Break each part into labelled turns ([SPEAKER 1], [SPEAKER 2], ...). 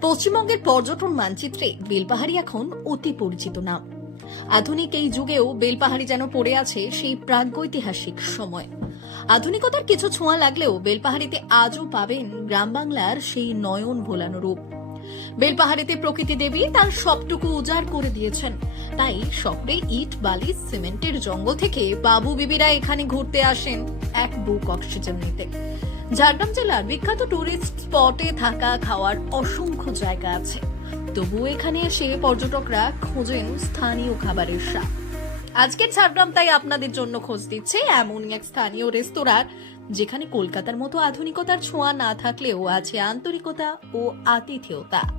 [SPEAKER 1] পশ্চিমবঙ্গের পর্যটন মানচিত্রে বেলপাহাড়ি এখন অতি পরিচিত নাম। আধুনিক এই যুগেও বেলপাহাড়ি যেন পড়ে আছে সেই প্রাগৈতিহাসিক সময়। আধুনিকতার কিছু ছোঁয়া লাগলেও বেলপাহাড়িতে আজও পাবেন গ্রাম বাংলার সেই নয়ন ভোলানো রূপ। বেলপাহাড়িতে প্রকৃতি দেবী তার সবটুকু উজাড় করে দিয়েছেন। তাই শহরে ইট, বালি, সিমেন্টের জঙ্গল থেকে বাবু বিবিরা এখানে ঘুরতে আসেন এক বুক অক্সিজেন নিতে। ঝাড়গ্রাম জেলার বিখ্যাত টুরিস্ট স্পটে থাকা খাওয়ার অসংখ্য জায়গা আছে। তবু এখানে এসে পর্যটকরা খোঁজেন স্থানীয় খাবারের স্বাদ। আজকের ঝাড়গ্রাম তাই আপনাদের জন্য খোঁজ দিচ্ছে এমনই এক স্থানীয় রেস্তোরাঁর যেখানে কলকাতার মতো আধুনিকতার ছোঁয়া না থাকলেও আছে আন্তরিকতা ও আতিথেয়তা।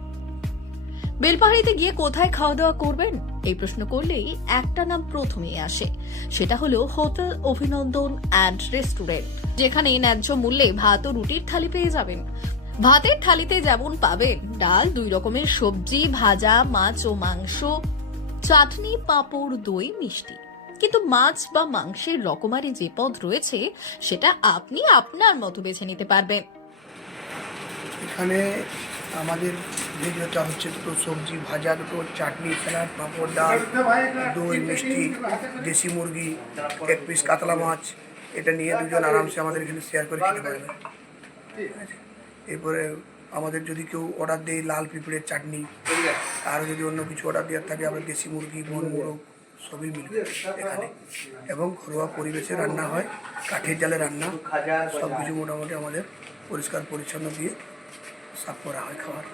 [SPEAKER 1] বেলপাহাড়িতে গিয়ে কোথায় খাওয়া দাওয়া করবেন? এই প্রশ্ন করলেই একটা নাম প্রথমেই আসে। সেটা হলো হোটেল অভিনন্দন অ্যান্ড রেস্টুরেন্ট, যেখানে ন্যায্য মূল্যে ভাত ও রুটির থালি পেয়ে যাবেন। ভাতের থালিতে যেমন পাবেন ডাল, দুই রকমের সবজি, ভাজা, মাছ ও মাংস, চাটনি, পাঁপড়, দই, মিষ্টি। কিন্তু মাছ বা মাংসের রকমারি যে পদ রয়েছে, সেটা আপনি আপনার মতো বেছে নিতে পারবেন।
[SPEAKER 2] এখানে আমাদের ভেজটা হচ্ছে দুটো সবজি, ভাজা, দুটো চাটনি, স্যালাড, পাঁপড়, ডাল, দই, মিষ্টি, দেশি মুরগি, এক পিস কাতলা মাছ, এটা নিয়ে দুজন আরামসে আমাদের এখানে শেয়ার করে খেতে পারবে। এরপরে আমাদের যদি কেউ অর্ডার দেয় লাল পিঁপড়ের চাটনি আরও যদি অন্য কিছু অর্ডার দেওয়ার থাকে, আমরা দেশি মুরগি, বন মোরগ, সবই মিলবে এখানে। এবং ঘরোয়া পরিবেশে রান্না হয়, কাঠের জালে রান্না সব কিছু মোটামুটি আমাদের পরিষ্কার পরিচ্ছন্ন দিয়ে সাফ করা হয় খাবার।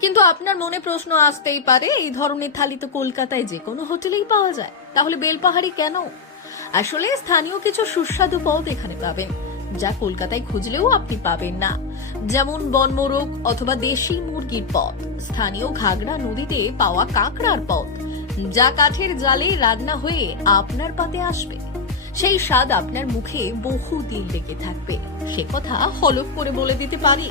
[SPEAKER 1] কিন্তু আপনার মনে প্রশ্ন আসতেই পারে, এই ধরনের থালি তো কলকাতায় যে কোনো হোটেলেই পাওয়া যায়। তাহলে বেলপাহাড়ি কেন? আসলে স্থানীয় কিছু সুস্বাদু পদ এখানে পাবেন, যা কলকাতায় খুঁজলেও আপনি পাবেন না। যেমন বনমোরগ অথবা দেশি মুরগির পদ, স্থানীয় ঘাগড়া নদীতে পাওয়া কাঁকড়ার পদ, যা কাঠের জালে রান্না হয়ে আপনার পাতে আসবে। সেই স্বাদ আপনার মুখে বহু দিন লেগে থাকবে। সে কথা হলফ করে বলে দিতে পারি।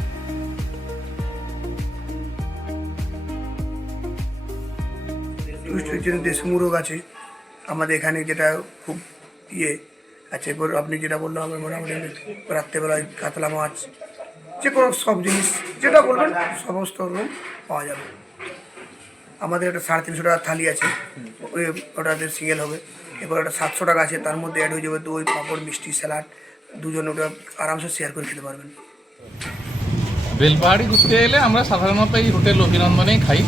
[SPEAKER 2] জন্য দেশি মুরগ আছে, আমাদের এখানে যেটা খুব ইয়ে আছে এরপর আপনি যেটা বললাম আমি মোটামুটি রাত্রেবেলায় কাতলা মাছ, যে কোনো সব জিনিস, যেটা বলবেন, সমস্ত রকম পাওয়া যাবে। আমাদের একটা সাড়ে তিনশো টাকার থালি আছে, ওই ওটাতে সিঙ্গেল হবে। এবার ওটা সাতশো টাকা আছে, তার মধ্যে অ্যাড হয়ে যাবে দই, পাঁপড়, মিষ্টি, স্যালাড, দুজন ওটা আরামসে শেয়ার করে খেতে পারবেন।
[SPEAKER 3] বেলপাহাড়ি ঘুরতে এলে আমরা সাধারণত এই হোটেল অভিনন্দনেই খাই।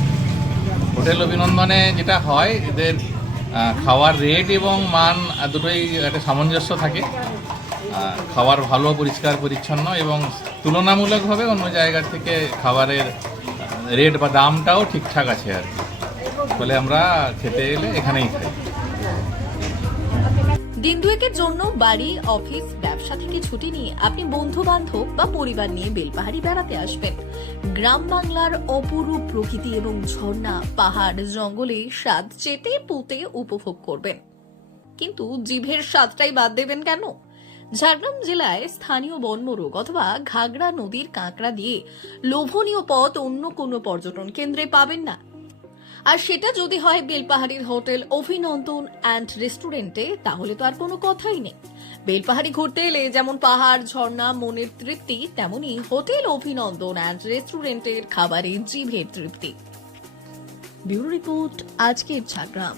[SPEAKER 3] হোটেল অভিনন্দনে যেটা হয়, এদের খাওয়ার রেট এবং মান দুটোই একটা সামঞ্জস্য থাকে। খাবার ভালো, পরিষ্কার, পরিচ্ছন্ন এবং তুলনামূলকভাবে অন্য জায়গার থেকে খাবারের রেট বা দামটাও ঠিকঠাক আছে আর কি। ফলে আমরা খেতে এলে এখানেই খাই।
[SPEAKER 1] দিন দুয়েকের জন্য বাড়ি, অফিস, ব্যবসা থেকে ছুটি নিয়ে আপনি বন্ধু বান্ধব বা পরিবার নিয়ে বেলপাহাড়ি বেড়াতে আসবেন। গ্রাম বাংলার অপরূপ প্রকৃতি এবং ঝর্ণা, পাহাড়, জঙ্গলে স্বাদ চেটে পুঁতে উপভোগ করবেন। কিন্তু জিভের স্বাদটাই বাদ দেবেন কেন? ঝাড়গ্রাম জেলায় স্থানীয় বনমোরগ অথবা ঘাগড়া নদীর কাঁকড়া দিয়ে লোভনীয় পথ অন্য কোনো পর্যটন কেন্দ্রে পাবেন না। আর সেটা যদি হয় বেলপাহাড়ির হোটেল অভিনন্দন অ্যান্ড রেস্টুরেন্টে, তাহলে তো আর কোনো কথাই নেই। বেলপাহাড়ি ঘুরতে এলে যেমন পাহাড়, ঝর্ণা, মনের তৃপ্তি তেমনই হোটেল অভিনন্দন অ্যান্ড রেস্টুরেন্টের খাবারের জিভের তৃপ্তি। ব্যুরো রিপোর্ট, আজকের ঝাড়গ্রাম।